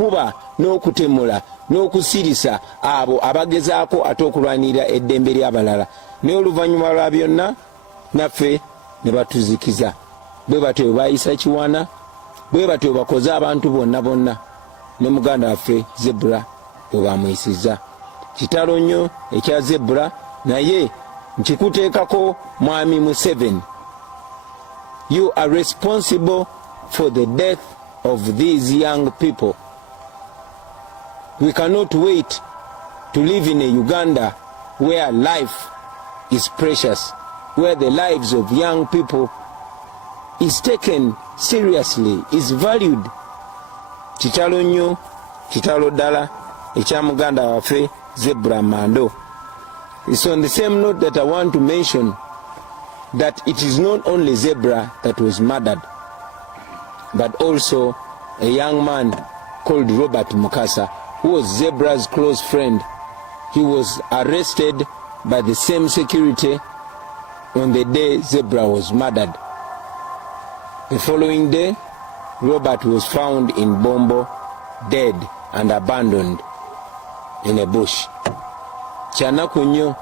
okukuba n'okutemula n'okusirisa abo abagezaako ate okulwanirira eddembe ly'abalala, naye oluvannyuma lwa byonna naffe ne batuzikiza. Bwe batyo bwe baayisa Kiwana, bwe batyo bakoze abantu bonna bonna, ne muganda waffe Zebra bwe bamuyisiza. Kitalo nnyo ekya Zebra, naye nkikuteekako mwami Museveni. You are responsible for the death of these young people. We cannot wait to live in a Uganda where life is precious, where the lives of young people is taken seriously, is valued. Kitalo nnyo, kitalo ddala ekya muganda waffe Zebra Mando. It's on the same note that I want to mention that it is not only Zebra that was murdered, but also a young man called Robert Mukasa, who was Zebra's close friend. He was arrested by the same security on the day Zebra was murdered. The following day, Robert was found in Bombo, dead and abandoned in a bush. Kyanaku nnyo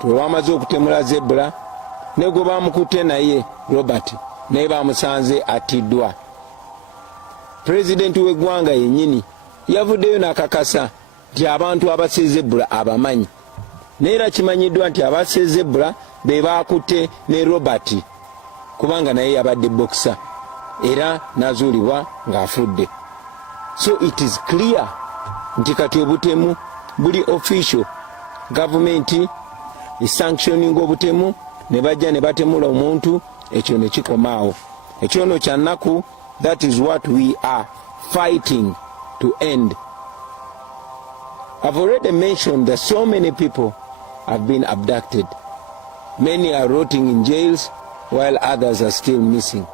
twewamaze okutemula Zebra, ne gwe bamukutte naye Robert naye bamusanze atiddwa. President w'eggwanga yennyini yavuddeyo n'akakasa nti abantu abasse Zebra abamanyi, naye era kimanyiddwa nti abasse Zebra be baakutte ne Robert, kubanga naye yabadde bokisa era n'azuulibwa ng'afudde. So it is clear nti kati obutemu buli official, government is sanctioning obutemu, ne bajja ne batemula omuntu, ekyo ne kikomaawo. Ekyo no kya nnaku. That is what we are fighting to end. I've already mentioned that so many people have been abducted. Many are rotting in jails while others are still missing.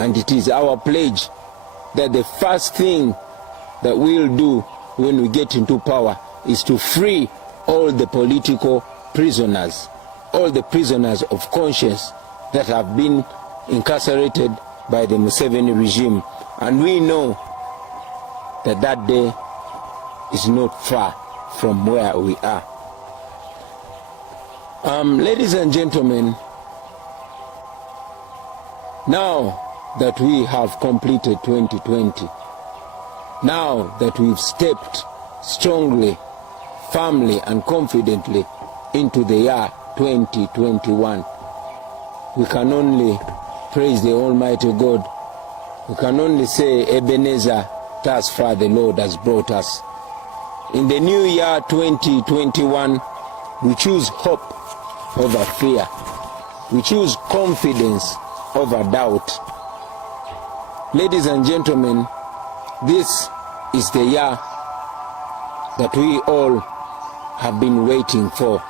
And it is our pledge that the first thing that we'll do when we get into power is to free all the political prisoners, all the prisoners of conscience that have been incarcerated by the Museveni regime. And we know that that day is not far from where we are. Ladies and gentlemen, now that we have completed 2020, now that we've stepped strongly, firmly and confidently into the year 2021, we can only praise the Almighty God. We can only say, Ebenezer, thus far the Lord has brought us. In the new year 2021, we choose hope over fear. We choose confidence over doubt. Ladies and gentlemen, this is the year that we all have been waiting for.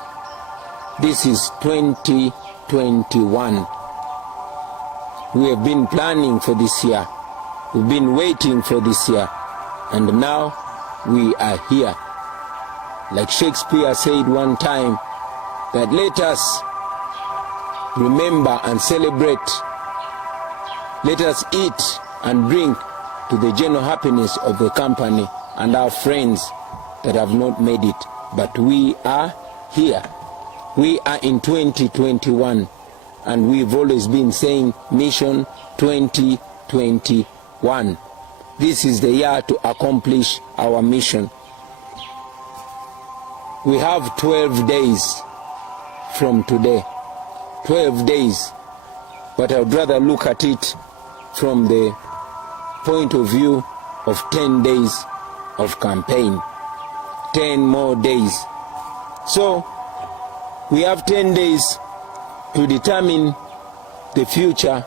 This is 2021. We have been planning for this year. We've been waiting for this year. And now we are here. Like Shakespeare said one time, that let us remember and celebrate. Let us eat and drink to the general happiness of the company and our friends that have not made it. But we are here. We are in 2021. And we've always been saying Mission 2021. This is the year to accomplish our mission. We have 12 days from today. 12 days. But I would rather look at it from the point of view of 10 days of campaign. 10 more days. So, we have 10 days to determine the future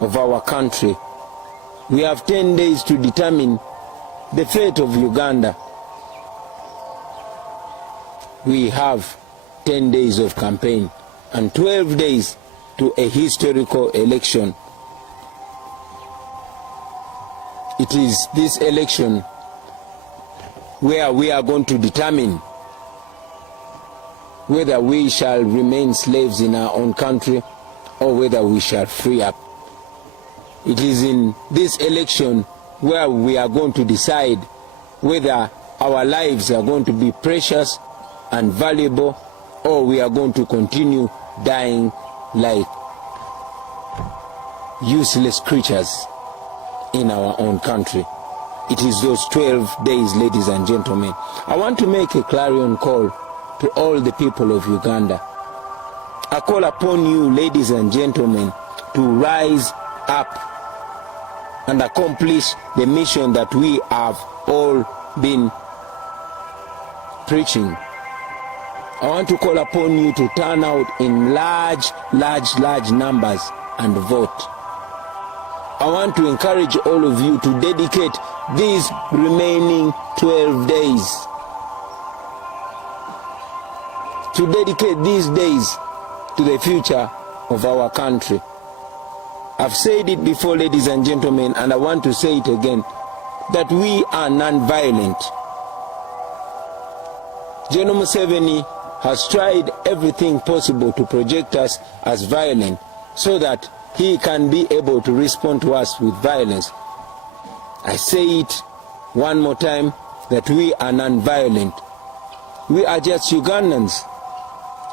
of our country. We have 10 days to determine the fate of Uganda. We have 10 days of campaign and 12 days to a historical election. It is this election where we are going to determine whether we shall remain slaves in our own country or whether we shall free up. It is in this election where we are going to decide whether our lives are going to be precious and valuable, or we are going to continue dying like useless creatures in our own country. It is those 12 days, ladies and gentlemen. I want to make a clarion call to all the people of Uganda. I call upon you, ladies and gentlemen, to rise up and accomplish the mission that we have all been preaching. I want to call upon you to turn out in large numbers and vote. I want to encourage all of you to dedicate these remaining 12 days, to dedicate these days to the future of our country. I've said it before, ladies and gentlemen, and I want to say it again, that we are non-violent. General Museveni has tried everything possible to project us as violent so that he can be able to respond to us with violence. I say it one more time, that we are non-violent. We are just Ugandans.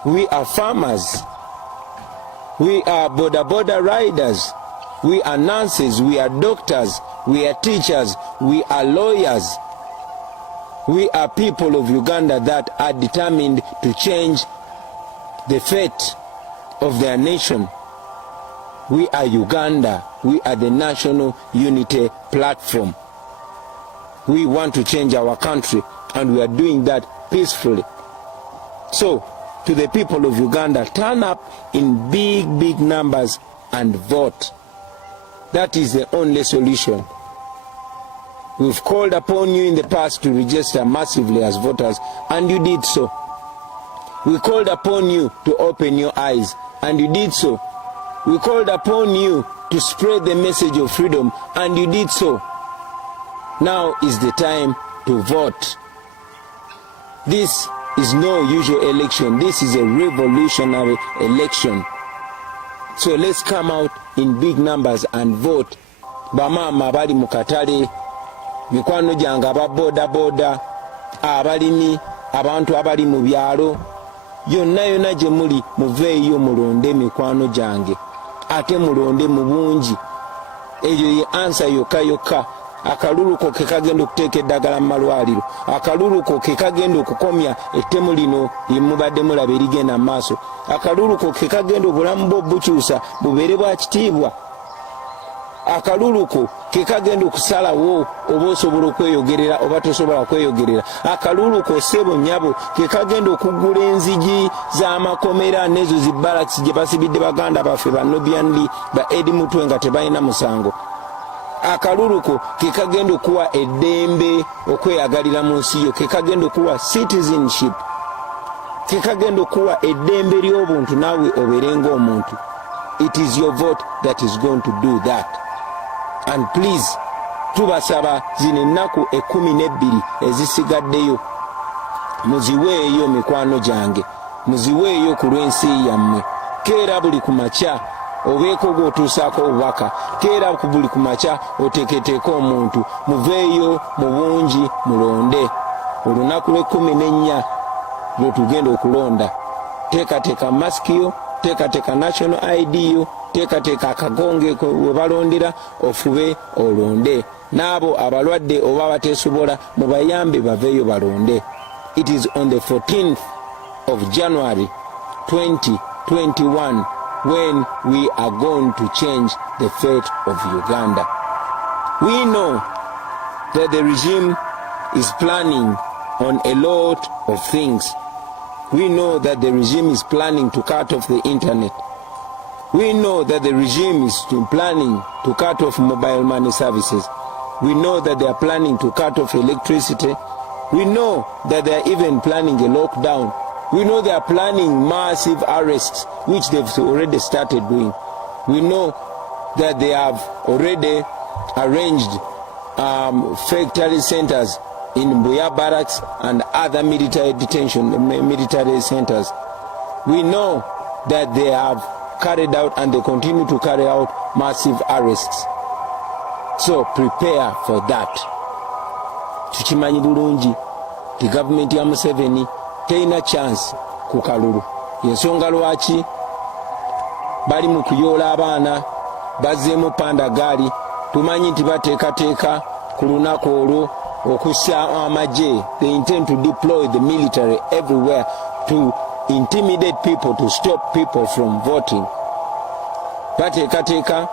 We are farmers. We are border riders. We are nurses. We are doctors. We are teachers. We are lawyers. We are people of Uganda that are determined to change the fate of their nation. We are Uganda. We are the National Unity Platform. We want to change our country, and we are doing that peacefully. So, to the people of Uganda, turn up in big numbers and vote. That is the only solution. We've called upon you in the past to register massively as voters, and you did so. We called upon you to open your eyes, and you did so. We called upon you to spread the message of freedom, and you did so. Now is the time to vote. This is no usual election. This is a revolutionary election. So let's come out in big numbers and vote. Bamama abali mu katale, mikwano gyange aba boda, abalimi, abantu abali mu byalo, yonna gye muli muveeyo mulonde mikwano gyange, ate mulonde mu bungi. Eyo ye ansa yokka. Akalulu ko ke kagenda okuteeka eddagala mu malwaliro. Akalulu ko ke kagenda okukomya ettemu lino limubadde mulaba erigenda mu maaso. Akalulu ko ke kagenda obulamu bwo bukyusa bubeere bwa kitiibwa. Akalulu ko ke kagenda okusalawo oba osobola okweyogerera oba tosobola kweyogerera. Akalulu ko ssebo nnyabo ke kagenda okuggula enzigi z'amakomera n'ezo zi barracks gye basibidde baganda baffe ba Nobianli ba Edi Mutwe nga tebalina musango. Akalulu ko ke kagenda okuwa eddembe okweyagalira mu nsi yo, ke kagenda okuwa citizenship, ke kagenda okuwa eddembe ly'obuntu naawe obeerenga omuntu. It is your vote that is going to do that. And please, tubasaba zino ennaku 12 ezisigaddeyo muziweeyo mikwano gyange, muziweeyo ku lw'ensi yammwe. Keera buli ku makya obeeko gw'otuusaako obubaka, keera ku buli ku makya oteeketeeka omuntu, muveeyo mu bungi mulonde. Olunaku lw'14 lwe tugenda okulonda. Teekateeka masiki yo, teekateeka national ID yo, teekateeka akagonge we balondera, ofube olonde. N'abo abalwadde oba bateesobola mubayambe baveeyo balonde. It is on the 14th of January 2021 when we are going to change the fate of Uganda. We know that the regime is planning on a lot of things. We know that the regime is planning to cut off the internet. We know that the regime is planning to cut off mobile money services. We know that they are planning to cut off electricity. We know that they are even planning a lockdown. We know they are planning massive arrests, which they've already started doing. We know that they have already arranged fake terrorist centers in Buya barracks and other military centers. We know that they have carried out and they continue to carry out massive arrests. So prepare for that. Tukimanyi bulungi the government ya Museveni teina chance ku Kalulu. Yensonga lwaki bali mu kuyoola abaana bazzeemu panda gaali. Tumanyi nti bateekateeka ku lunaku olwo okussa amagye. They intend to deploy the military everywhere to intimidate people, to stop people from voting. Bateekateeka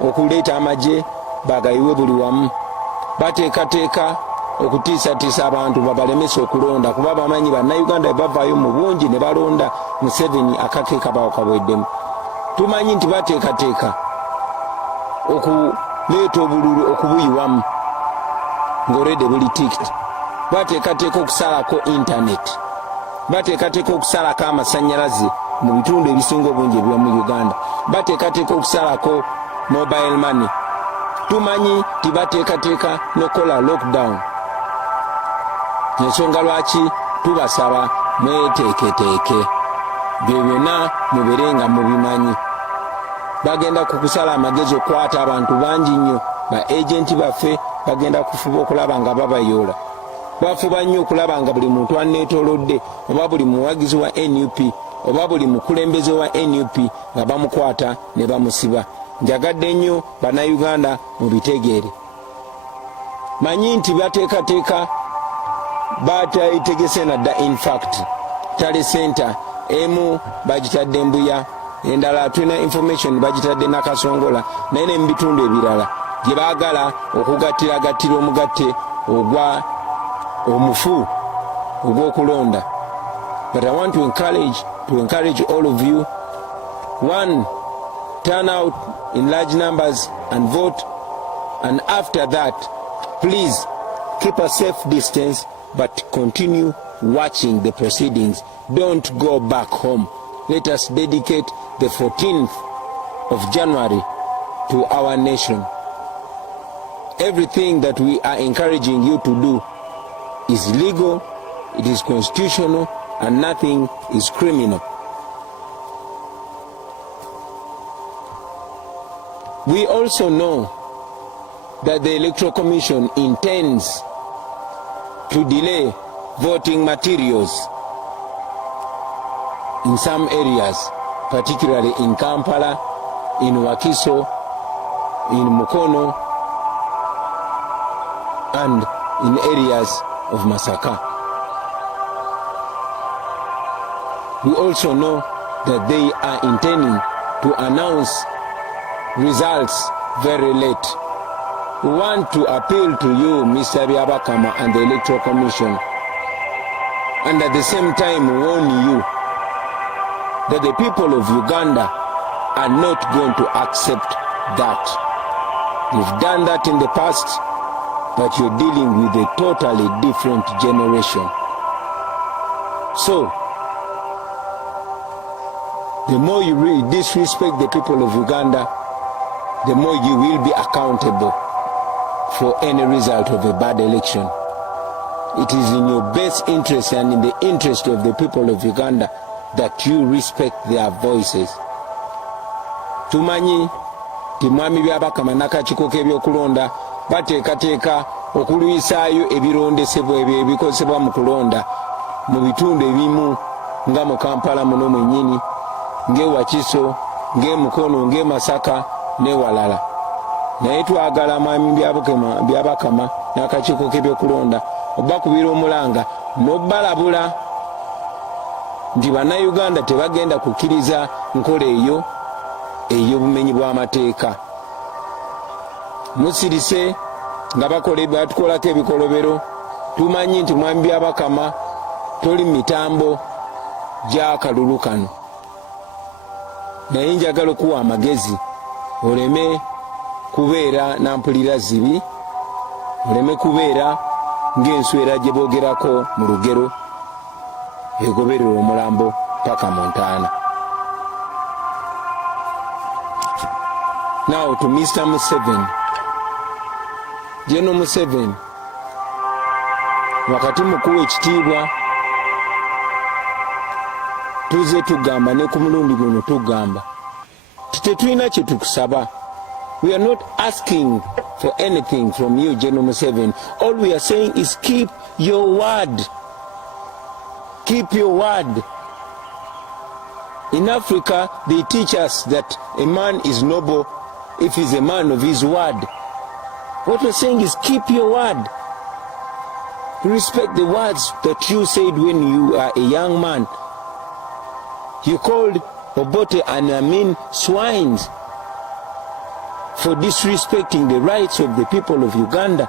okuleeta amagye bagayiwe buli wamu. Bateekateeka okutiisatiisa abantu babalemesa okulonda kuba bamanyi bannayuganda bavaayo mu bungi ne balonda Museveni akake kabawo kabweddemu. Tumanyi nti bateekateeka okuleeta obululu okubuyiwamu ng'olwedde buli tikiti. Bateekateeka okusalako internet. Bateekateeka okusalako amasannyalaze mu bitundu ebisinga obungi eby'omu Uganda. Bateekateeka okusalako mobile money. Tumanyi nti bateekateeka n'okola lockdown. Ensonga lwaki tubasaba mweteeketeeke. Byo byonna mubeere nga mubimanyi. Bagenda kukusala amagezi okwata abantu bangi nnyo. Ba agenti baffe bagenda kufuba okulaba nga babayoola. Bafuba nnyo okulaba nga buli muntu anneetoolodde oba buli muwagizi wa NUP oba buli mukulembeze wa NUP nga bamukwata ne bamusiba. Njagadde nnyo bannayuganda mubitegeere. Manyi nti bateekateeka batetegese nadda in fact tale center emu bagitadde Mbuya, endala tulina information bagitadde Nakasongola naye ne mu bitundu ebirala gye baagala okugattiragatira omugatte ogwa omufu ogw'okulonda. But I want to encourage all of you, one, turn out in large numbers and vote, and after that please keep a safe distance but continue watching the proceedings. Don't go back home. Let us dedicate the 14th of January to our nation. Everything that we are encouraging you to do is legal, it is constitutional, and nothing is criminal. We also know that the Electoral Commission intends to delay voting materials in some areas, particularly in Kampala, in Wakiso, in Mukono, and in areas of Masaka. We also know that they are intending to announce results very late. We want to appeal to you, Mr. Byabakama and the Electoral Commission, and at the same time warn you that the people of Uganda are not going to accept that. You've done that in the past, but you're dealing with a totally different generation. So, the more you really disrespect the people of Uganda, the more you will be accountable for any result of a bad election. It is in your best interest and in the interest of the people of Uganda that you respect their voices. Tumanyi timwami Byabakama n'akakiiko k'ebyokulonda bateekateeka okulwisaayo ebirondesebwa ebyo ebikozesebwa mu kulonda mu bitundu ebimu nga mu Kampala muno mwennyini, ng'e Wakiso, ng'e Mukono, ng'e Masaka ne walala. Naye twagala mwami Byabakama n'akakiiko k'ebyokulonda obakubira omulanga n'obbalabula nti bannayuganda tebagenda kukkiriza nkola eyo ey'obumenyi bw'amateeka. Musirise nga batukolako ebikolobero. Tumanyi nti mwami Byabakama toli mitambo gya Kalulu kano, naye njagala okuwa amagezi oleme kubeera nampulira zibi, oleme kubeera ng'enswera gye boogerako mu lugero egoberera omulambo paka mu ntaana. Now to Mr. Museveni. General Museveni, wakati mukuwa ekitiibwa tuze tugamba ne ku mulundi guno tugamba tetulina kye tukusaba We are not asking for anything from you, General Museveni. All we are saying is keep your word. Keep your word. In Africa, they teach us that a man is noble if he's a man of his word. What we're saying is keep your word. Respect the words that you said when you are a young man. You called Obote and Amin swines for disrespecting the rights of the people of Uganda.